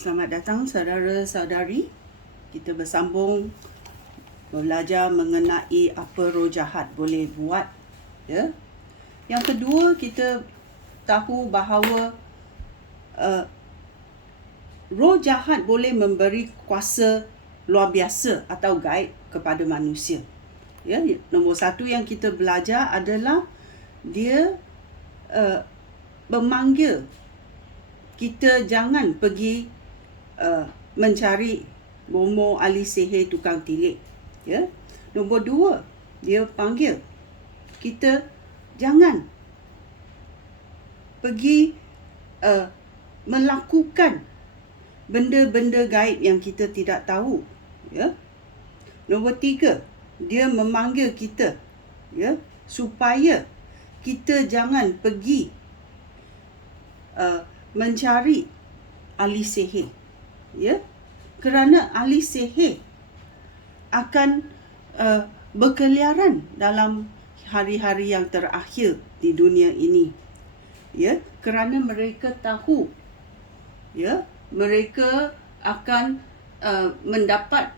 Selamat datang saudara-saudari. Kita bersambung belajar mengenai apa roh jahat boleh buat. Ya. Yang kedua, kita tahu bahawa roh jahat boleh memberi kuasa luar biasa atau gaib kepada manusia. Ya, nombor satu yang kita belajar adalah dia memanggil kita jangan pergi mencari bomo, ahli sihir, tukang tilik. Ya. Nombor dua, dia panggil kita jangan pergi melakukan benda-benda gaib yang kita tidak tahu. Ya. Nombor tiga, dia memanggil kita, ya, supaya kita jangan pergi mencari ahli sihir. Ya. Kerana ahli sihir akan berkeliaran dalam hari-hari yang terakhir di dunia ini. Ya, kerana mereka tahu, ya, mereka akan mendapat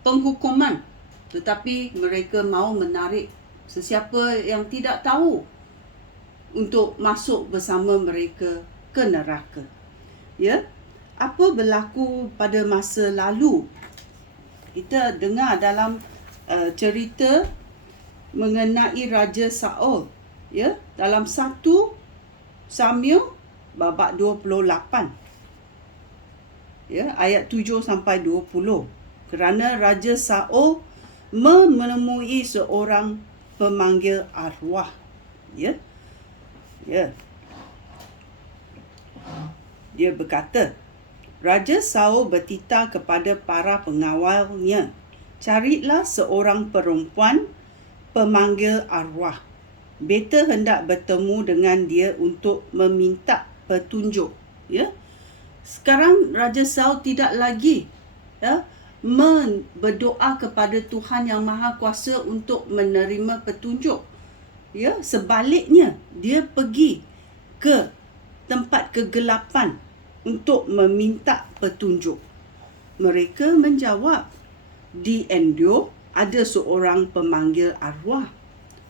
penghukuman, tetapi mereka mahu menarik sesiapa yang tidak tahu untuk masuk bersama mereka ke neraka. Ya, apa berlaku pada masa lalu? Kita dengar dalam cerita mengenai Raja Saul. Ya, dalam 1 Samuel babak 28. Ya, ayat 7 sampai 20. Kerana Raja Saul menemui seorang pemanggil arwah. Ya. Ya. Dia berkata, Raja Saul bertitah kepada para pengawalnya, "Carilah seorang perempuan pemanggil arwah. Beta hendak bertemu dengan dia untuk meminta petunjuk." Ya. Sekarang Raja Saul tidak lagi, ya, berdoa kepada Tuhan Yang Maha Kuasa untuk menerima petunjuk. Ya, sebaliknya dia pergi ke tempat kegelapan untuk meminta petunjuk. Mereka menjawab, di Endor ada seorang pemanggil arwah.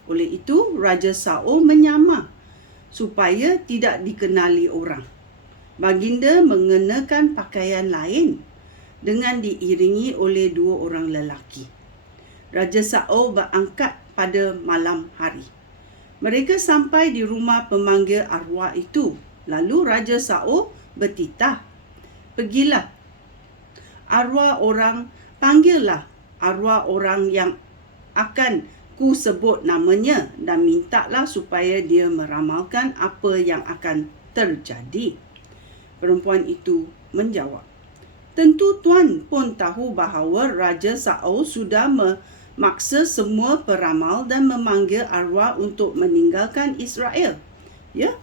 Oleh itu, Raja Saul menyamar supaya tidak dikenali orang. Baginda mengenakan pakaian lain dengan diiringi oleh 2 orang lelaki. Raja Saul berangkat pada malam hari. Mereka sampai di rumah pemanggil arwah itu. Lalu Raja Saul bertitah, "Pergilah, panggillah arwah orang yang akan ku sebut namanya dan mintalah supaya dia meramalkan apa yang akan terjadi." Perempuan itu menjawab, "Tentu tuan pun tahu bahawa Raja Saul sudah memaksa semua peramal dan memanggil arwah untuk meninggalkan Israel." Ya.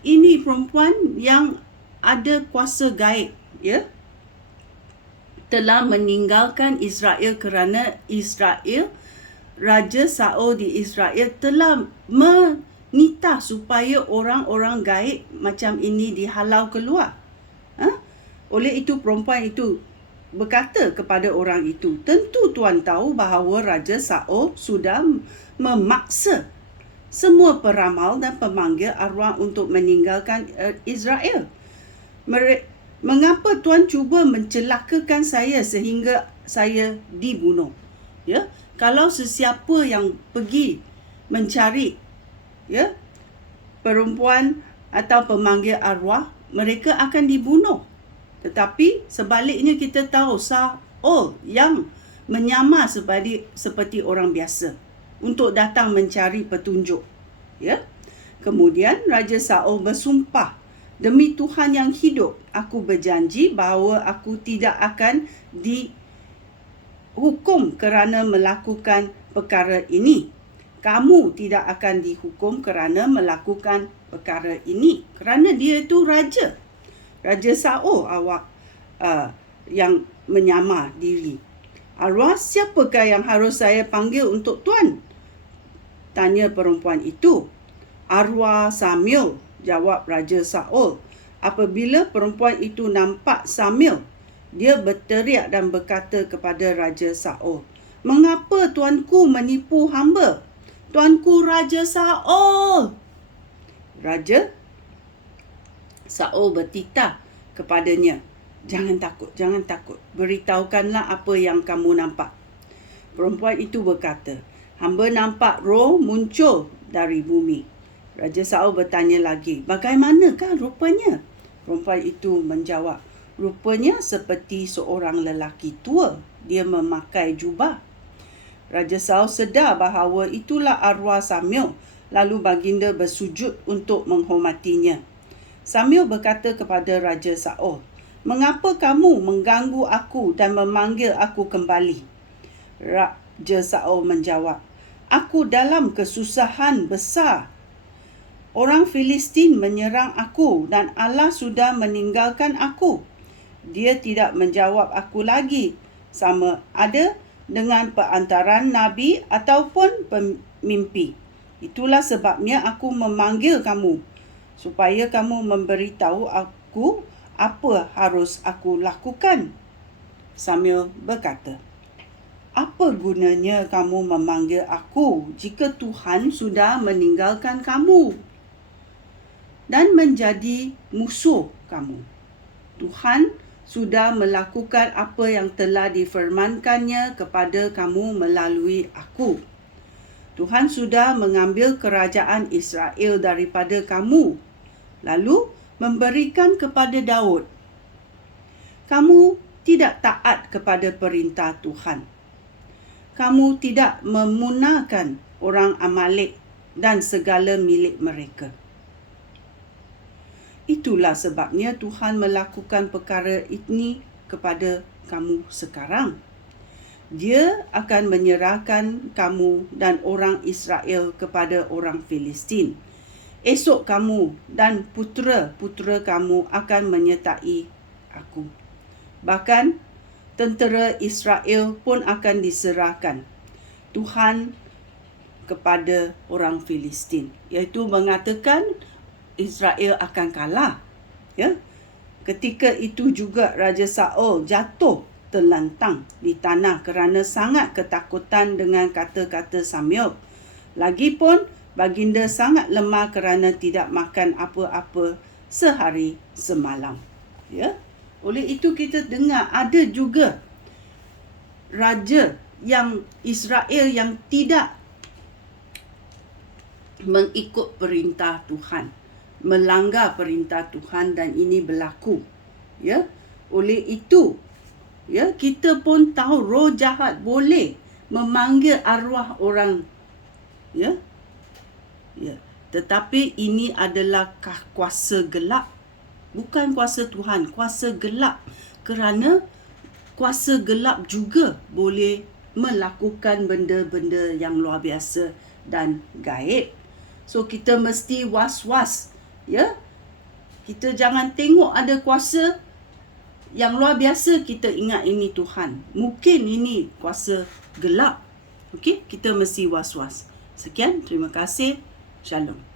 Ini perempuan yang ada kuasa gaib, ya, telah meninggalkan Israel kerana Raja Saul di Israel telah menitah supaya orang-orang gaib macam ini dihalau keluar. Oleh itu perempuan itu berkata kepada orang itu, "Tentu tuan tahu bahawa Raja Saul sudah memaksa semua peramal dan pemanggil arwah untuk meninggalkan Israel. Mengapa tuan cuba mencelakakan saya sehingga saya dibunuh?" Ya, kalau sesiapa yang pergi mencari, ya, perempuan atau pemanggil arwah, mereka akan dibunuh. Tetapi sebaliknya kita tahu Saul yang menyamar seperti orang biasa untuk datang mencari petunjuk. Ya. Kemudian Raja Saul bersumpah, "Demi Tuhan yang hidup, aku berjanji bahawa aku tidak akan dihukum kerana melakukan perkara ini. Kamu tidak akan dihukum kerana melakukan perkara ini." Kerana dia itu raja. Raja Saul yang menyamar diri. "Arwah siapakah yang harus saya panggil untuk tuan?" tanya perempuan itu. "Arwah Samuel," jawab Raja Saul. Apabila perempuan itu nampak Samuel, dia berteriak dan berkata kepada Raja Saul, "Mengapa tuanku menipu hamba? Tuanku Raja Saul." Raja Saul bertitah kepadanya, "Jangan takut, jangan takut. Beritahukanlah apa yang kamu nampak." Perempuan itu berkata, "Hamba nampak roh muncul dari bumi." Raja Saul bertanya lagi, "Bagaimanakah rupanya?" Perempuan itu menjawab, "Rupanya seperti seorang lelaki tua. Dia memakai jubah." Raja Saul sedar bahawa itulah arwah Samuel, lalu baginda bersujud untuk menghormatinya. Samuel berkata kepada Raja Saul, "Mengapa kamu mengganggu aku dan memanggil aku kembali?" Raja Saul menjawab, "Aku dalam kesusahan besar. Orang Filistin menyerang aku dan Allah sudah meninggalkan aku." Dia tidak menjawab aku lagi, sama ada dengan perantaran Nabi ataupun pemimpi. Itulah sebabnya aku memanggil kamu, supaya kamu memberitahu aku apa harus aku lakukan. Samuel berkata, "Apa gunanya kamu memanggil aku jika Tuhan sudah meninggalkan kamu dan menjadi musuh kamu? Tuhan sudah melakukan apa yang telah difirmankannya kepada kamu melalui aku. Tuhan sudah mengambil kerajaan Israel daripada kamu, lalu memberikan kepada Daud. Kamu tidak taat kepada perintah Tuhan. Kamu tidak memunahkan orang Amalek dan segala milik mereka. Itulah sebabnya Tuhan melakukan perkara ini kepada kamu sekarang. Dia akan menyerahkan kamu dan orang Israel kepada orang Filistin. Esok kamu dan putera-putera kamu akan menyertai aku. Bahkan tentera Israel pun akan diserahkan Tuhan kepada orang Filistin." Iaitu mengatakan Israel akan kalah. Ya. Ketika itu juga Raja Saul jatuh terlentang di tanah kerana sangat ketakutan dengan kata-kata Samuel. Lagipun baginda sangat lemah kerana tidak makan apa-apa sehari semalam. Ya. Oleh itu kita dengar ada juga raja yang Israel yang tidak mengikut perintah Tuhan, melanggar perintah Tuhan, dan ini berlaku. Ya. Oleh itu, ya, kita pun tahu roh jahat boleh memanggil arwah orang. Ya. Ya. Tetapi ini adalah kuasa gelap. Bukan kuasa Tuhan, kuasa gelap. Kerana kuasa gelap juga boleh melakukan benda-benda yang luar biasa dan gaib. So kita mesti was-was. Ya. Kita jangan tengok ada kuasa yang luar biasa, kita ingat ini Tuhan. Mungkin ini kuasa gelap. Okey, kita mesti was-was. Sekian, terima kasih. Shalom.